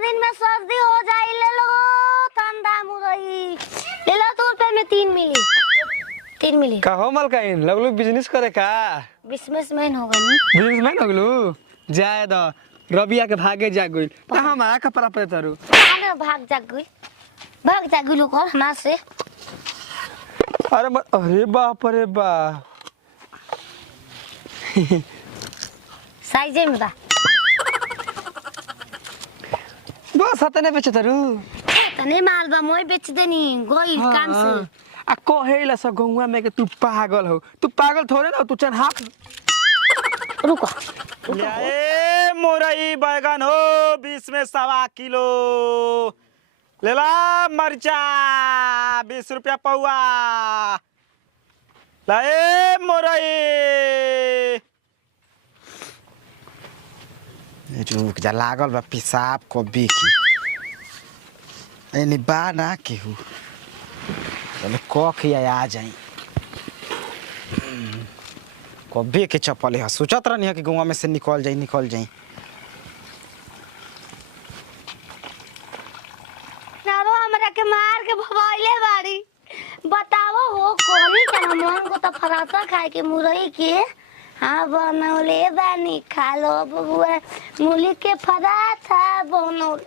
दिन में सर्दी हो जाए ले लो ठंडा मुरई ले लो। 2 रुपए में 3 मिली 3 मिली का हो मलकाइन लगलू बिजनेस करे का? बिजनेसमैन हो गनी बिजनेसमैन लगलू जाए द रबिया के भागे जा गइल त हम आ कपड़ा पे तरू काने भाग जा गई लोग हमार से। अरे बाप रे बा साइजे में बा बस हतने बेचे तरू तने माल बा मोय बेच देनी गोई काम से। आ कहेला स गौवा में के तू पागल हो। तू पागल थोड़े ना तू चन हाथ रुको ए मोरई बैगन हो 20 में 1.25 किलो ले ला। मरचा 20 रुपया पौआ लाए मोरई। रुक जा लागल बा पेशाब कभी की एनी बा ना केहू पहले कख आ जाई कभी के चप्पल है सोचत रहनी है कि गाँव में से निकल जाई नारो हमरा के मार के भगाइले बाड़ी। बताओ हो कोनी के मन को तो फरासा खाए के मुरई के हाँ बनौले बानी खा लो बबुआ मूली के फरासा बनौले।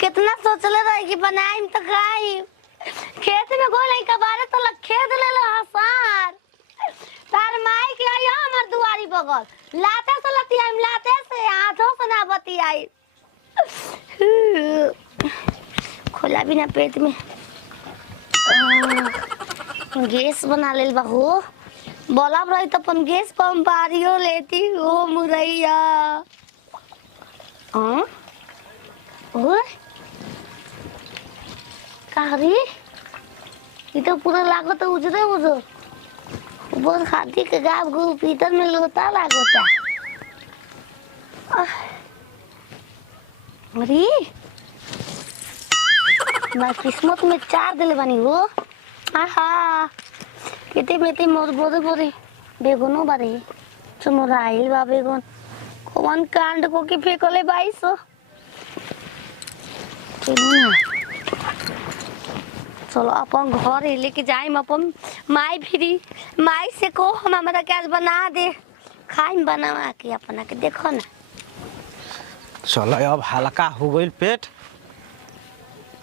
कितना सोचले रही कि बनाइम तो खाइम खेत में गोल का बारे तो खेत ले लो हसार तार माई के आई हमर दुआरी बगल लाते से लतियाई लाते से हाथों से ना बतियाई खोला भी ना पेट में गैस बना लेल बहू बोला रही तो अपन गैस पंप बारियो लेती हो मुरैया। हां ओए कारी ये तो पूरा लागो तो उजरे ऊपर खाती के गाब गो पीतर में लोता लागोता। अरे मैं किस्मत में 4 दिले बानी हो। आहा केते मेते मोर बोरे बेगुनो बारे चमराइल बा बेगुन कौन कांड को के फेंकले 2200 चलो अपन घर लेके जाइम अपन माई फिरी माई से को हम हमारा गैस बना दे खाइम बनावा के अपना के देखो ना। चलो अब हल्का हो गई पेट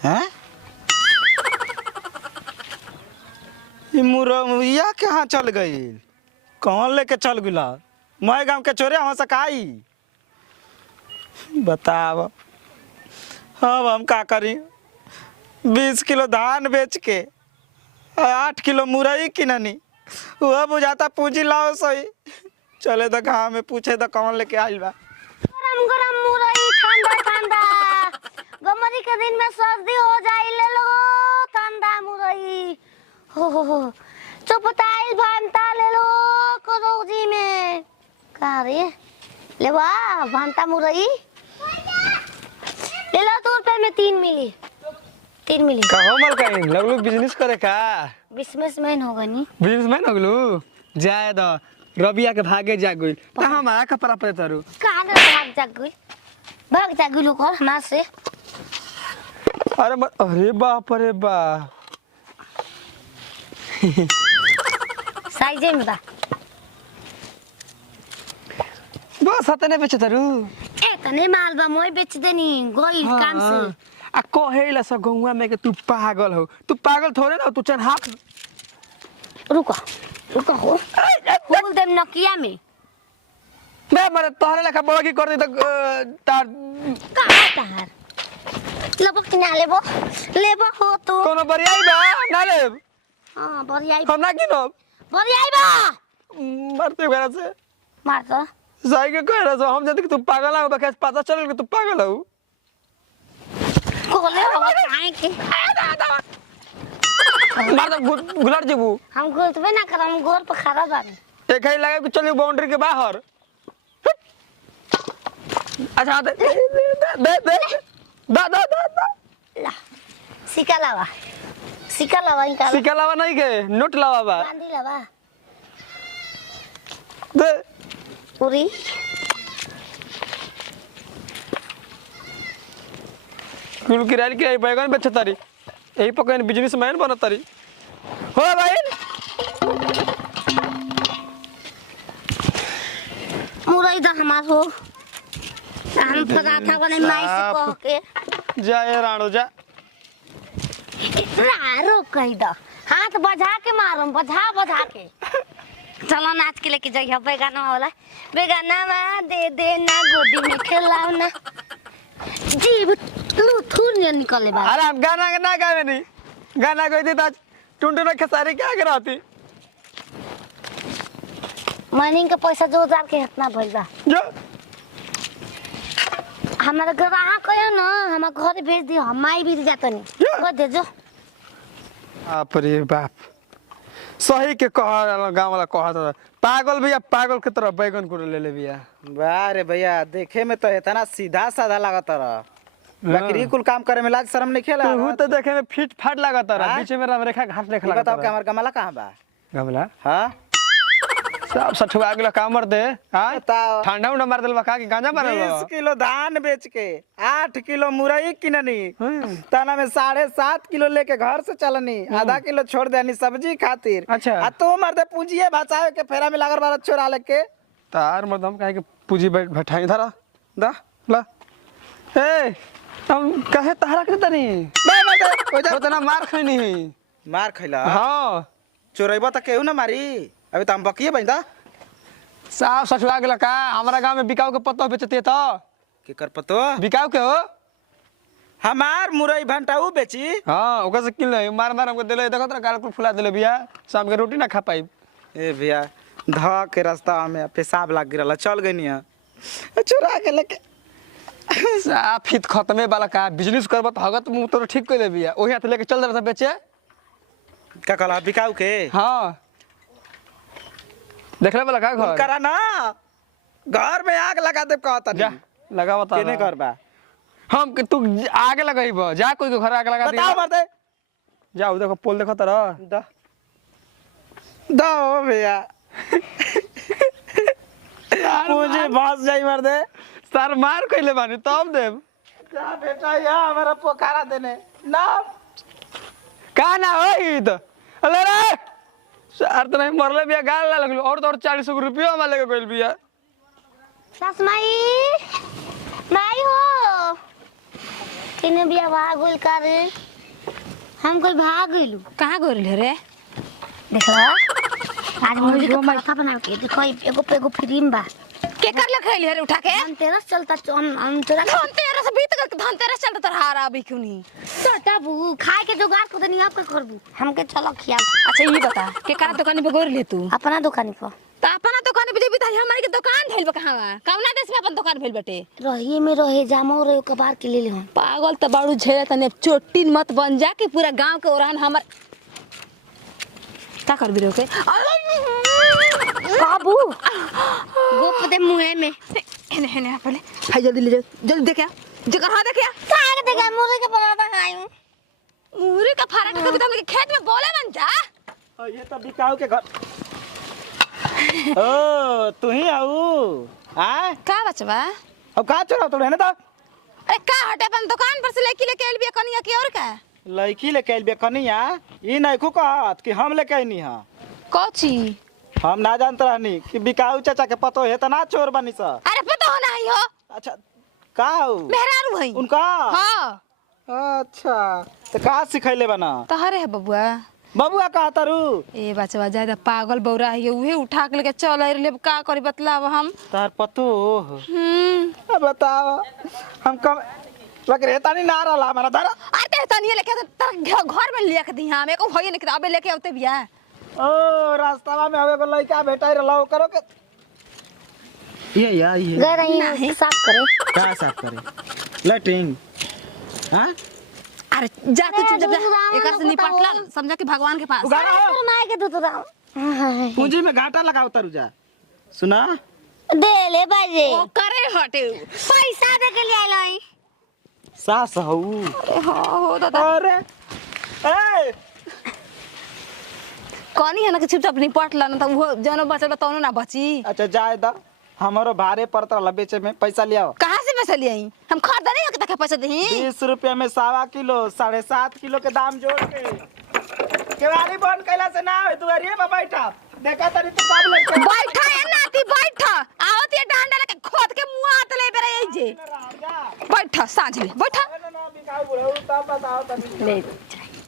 हैं ये मुरैया कहाँ चल गई कौन लेके चल गुला मैं गांव के चोरे हम सकाई बताओ अब हम का करी 20 किलो धान बेच के 8 किलो मुरई किननी वह बुझाता पूंजी लाओ सही चले तो गाँव में पूछे तो कौन लेके आइल बा। गरम गरम मुरई ठंडा गमरी के दिन में सर्दी हो जाए ले लो ठंडा मुरई हो चुपताई भांटा ले लो करोजी में का रे ले वाह भांटा मुरई ले लो 2 रुपए में 3 मिली 3 मिली का हो मलकाइन लगलू बिजनेस करे का? बिजनेसमैन हो गनी बिजनेसमैन लगलू जाए द रबिया के भागे जा गइल त हम आ कपड़ा पे तरू काने भाग जा गई लोग हमार से। अरे बाप रे बा साइजे में बा बस हतने बेचे तरू तने माल बा मोय बेच देनी गोई काम से। आ कहेला स गौवा में के तू पागल हो। तू पागल थोड़े ना तू चन हाथ रुको हो खोल देम नकिया में मैं मरे तोहरे लेखा बड़की कर दी त तार तार लेबो कि ना लेबो हो तो कोनो बरियाई बा ना लेब हां बरियाई हम ना किनब बा मरते बेरा से मार तो जाई के कह रहा हम जदी कि तू पागल हो बके पता चल कि तू पागल हो कोले हवा काहे के मार दो गुलर जेबू हम गोतबे ना करम गोर पर खड़ा बानी एक ही लगा कि चलिए बाउंड्री के बाहर। अच्छा दे ला सिका लावा इनका सिक्का लावा नहीं के नोट लावा बा बांधी लावा दे पूरी कुल किराए के बैगन बेच तारी यही पकड़ बिजनेसमैन बन तारी हो भाई मुरई दा हमार हो हम पराठा बने माई से कह के जा ये राणो जा रारो कह दा हाथ बजा के मारूं बजा के चलो नाच के लेके जाइए बेगाना वाला बेगाना में दे दे ना गोदी में खिलाओ ना जीव लूथुर नहीं निकले बा अरे हम गाना ना गावे नहीं गाना कोई दी ताज टुनटुना खेसारी क्या कराती मनी के पैसा 2000 के इतना भइल बा जो हमारा ग्राहक है ना हमारे घर भेज दियो हम माई भी जाता नहीं को दे जो बाप रे बाप सही के कह गाँव वाला कहा पागल भैया पागल के तरह बैगन को ले ले भैया वाह रे भैया देखे में तो इतना सीधा साधा लागत रहा बकरी कुल काम करे में लाज शर्म नहीं खेला तू तो देखे में फिट फाट लागत रहा बीच में रेखा घाट देख लागत बताओ कि हमार गमला कहाँ बा गमला हाँ सब सठुआ गेला कामर दे हां बताओ ठंडा उंडा मार देल बा का कि गांजा मारल 20 किलो धान बेच के 8 किलो मुरई किननी तना में 7.5 किलो लेके घर से चलनी आधा किलो छोड़ देनी सब्जी खातिर अच्छा। आ तू मर्दे पूंजिए बचावे के फेरा में लागल बार छोरा लेके तार मर्दम काहे के पूजी बैठाई धरा दा ला ए हम काहे तहरा के तनी नहीं मर्दे उतना मार खैनी मार खैला हां चोरैबा त केहू ना मारी अभी त हम बकिए बइंदा साफ सठुआ गेला का हमरा गांव में बिकाऊ के पत्तो बेचते तो के कर पतो बिकाऊ के हो हमार मुरई भंटा उ बेची हां ओकर से किन ले मार मार हमको देले देखो तो गाल को फुला देले भैया शाम के रोटी ना खा पाई ए भैया ध के रास्ता में पेशाब लाग गिरला चल गइनी है चोरा के लेके साफ हित खत्मे वाला का बिजनेस करब त हगत मुंह तो ठीक कर दे भैया ओही हाथ लेके चल रहा था बेचे का कहला बिकाऊ के हां देखले वाला का घर करा ना घर में आग लगा दे कहता जा लगा बता केने करबा हम के तू आगे लगाइब जा कोई के घर आगे लगा बताओ दे मर्दे जा देखो पोल देखो तर दा दा ओ भैया पूंजी भास जाई मर्दे सर मार कइले बानी तब देब जा बेटा या हमारा पोखरा देने ना का ना होई त अले रे सर तो नहीं मरले बिया गाल ला लगलो और तो 400 रुपया हम लेके गइल बिया सास माई हो किने बिया भागुल करे हम कोई भाग गइलू कहाँ गइल रे देखला आज मुर्गी का पराठा बना के देखो एगो फ्रीम बा के कर ले खइल रे उठा के धनतेरस चलता हम तोरा धनतेरस बीत गल धनतेरस चलता तर हारा अभी क्यों नहीं छोटा बू खाए के जुगाड़ को नहीं आप का करबू हमके चलो खिया अच्छा ये बता के करा दुकान पे गोर ले तू अपना दुकान पर त अपना दुकान पे बिता हमारे के दुकान धइल बा कहां बा कौना देश में अपन दुकान भइल बटे रहिए में रहे जामो रे कबार के ले ले हम पागल त बाड़ू झेले तने चोटिन मत बन जा के पूरा गांव के ओरान हमर का कर बिरो के बाबू गोप दे मुंह में हेने हेने पहले हाय जल्दी ले जल्दी देख जगह हां देख काहे देखा मुर्गी के पराठा खायूं मुरी का फराट के तुम के खेत में बोले मन जा ये तो बिकाऊ के घर ओ तू ही आऊ हां का बचवा अब का चोरा तो है ना तो अरे का हटे अपन दुकान पर से लेके लेके एलबिया कनिया की और का लड़की लेके आइल बे कनिया ई नहीं को कहत कि हम लेके आइनी हां कोची हम ना जानत रहनी कि बिकाऊ चाचा के पतो है तना चोर बनी सा अरे पता हो नहीं हो अच्छा का हो मेहरारू है उनका हां अच्छा तो का सिखैले बना तहरे है बबुआ बबुआ का तारू ए बचवा ज्यादा पागल बौरा है उहे उठा के लेके चल रे का करी बतलाव हम तार पतो अब बताओ हम कम बकरे तानी ना रहला हमारा धर अरे तनिए लेके तर घर में लेके दी हम एको होई नहीं अबे लेके आते बिया ओ रास्ता में हवे को लइका भेटाई रहला करो के ये गए रही साफ करे का साफ करे लैट्रिन हां अरे जा तू जब एकर से निपटला समझा कि भगवान के पास तो माय के दूध राम पूंजी में घाटा लगाओ तारू जा सुना दे ले बाजे ओ करे हटे पैसा दे के ले आइलाई सास हऊ अरे हां हो दादा अरे ए कनी है ना कि चुपचाप निपटला ना त वो जनो बचल तनो ना बची अच्छा जाए दा हमारो भारे पड़ता रहा बेचे में, पैसा ले आओ। कहाँ से पैसा ले आई? हम खरीदा नहीं हो कि पैसा दही? 20 रुपया में 1.25 किलो 7.5 किलो के दाम जोड़ के केवाड़ी बंद कैला से ना हो। तू अरे बैठा देखा तरी तो सब लग बैठा है नाती बैठा। आवत ये डांडा लेके खोद के मुंह हाथ ले बेरे यही जे। बैठा सांझ ले बैठा। ना बिकाऊ बुढ़ऊ तब बताओ तनी ले